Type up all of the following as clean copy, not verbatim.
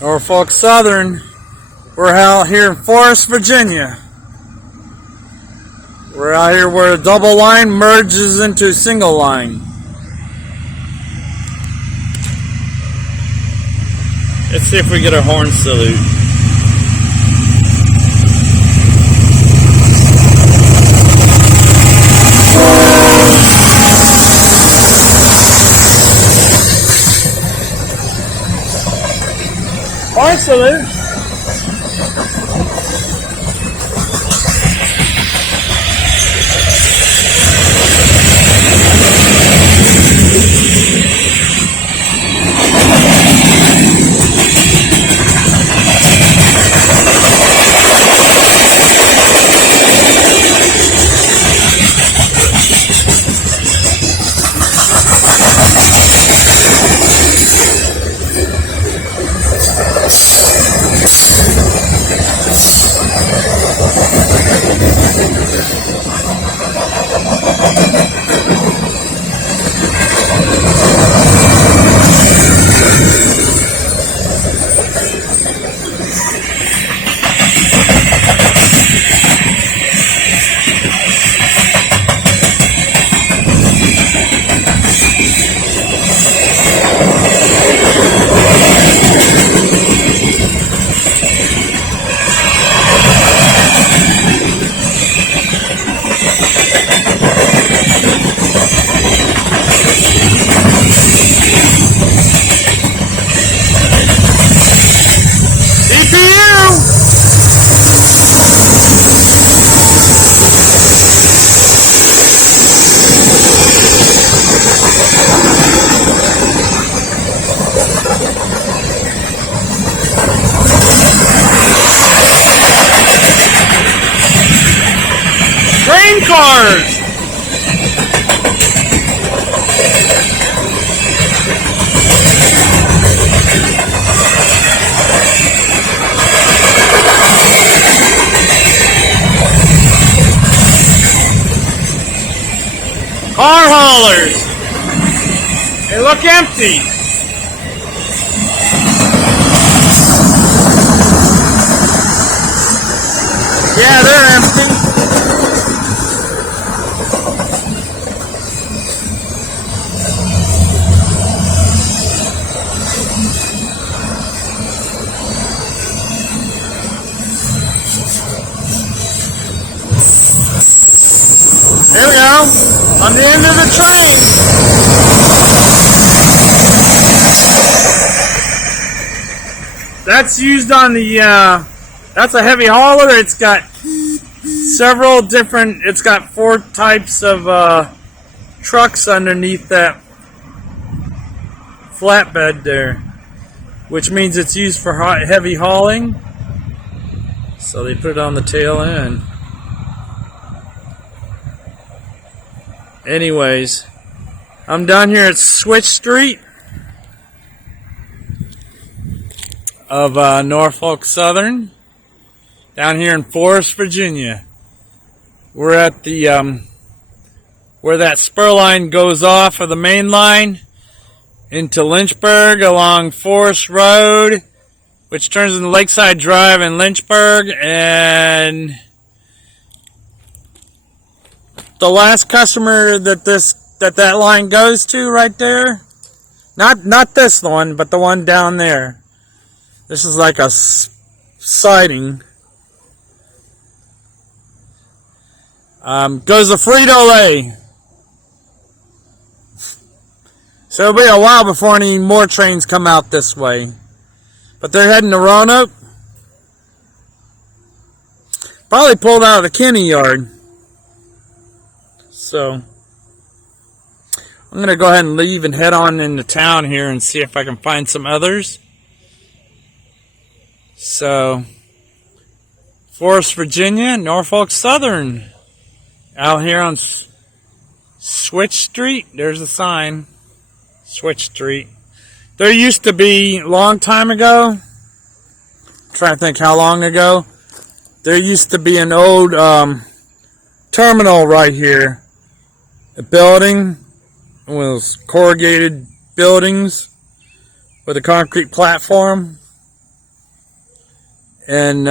Norfolk Southern. We're out here in Forest, Virginia. We're out here where a double line merges into a single line. Let's see if we get a horn salute. Horn salute. Train cars! Car haulers! They look empty! Yeah, they're empty. There we go, on the end of the train. That's used on the, that's a heavy hauler. It's got several different, it's got 4 types of trucks underneath that flatbed there, which means it's used for heavy hauling. So they put it on the tail end. Anyways, I'm down here at Switch Street of Norfolk Southern, down here in Forest, Virginia. We're at the where that spur line goes off of the main line into Lynchburg along Forest Road, which turns into Lakeside Drive in Lynchburg, and the last customer that line goes to right there, not this one, but the one down there. This is like a siding. Goes to Frito-Lay. So it'll be a while before any more trains come out this way. But they're heading to Roanoke. Probably pulled out of the Kenny yard. So I'm going to go ahead and leave and head on into town here and see if I can find some others. So, Forest, Virginia, Norfolk Southern. Out here on Switch Street. There's a sign. Switch Street. There used to be, a long time ago, I'm trying to think how long ago, there used to be an old terminal right here. A building with corrugated buildings with a concrete platform. and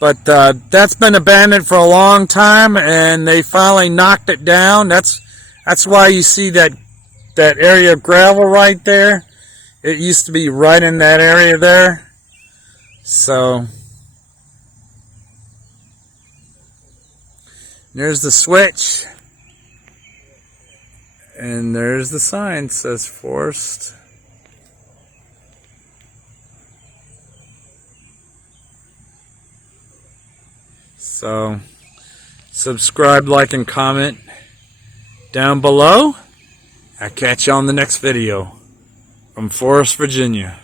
but that's been abandoned for a long time, and they finally knocked it down. That's why you see that area of gravel right there. It used to be right in that area there. So there's the switch, and there's the sign, says Forest. So subscribe, like, and comment down below. I'll catch you on the next video from Forest, Virginia.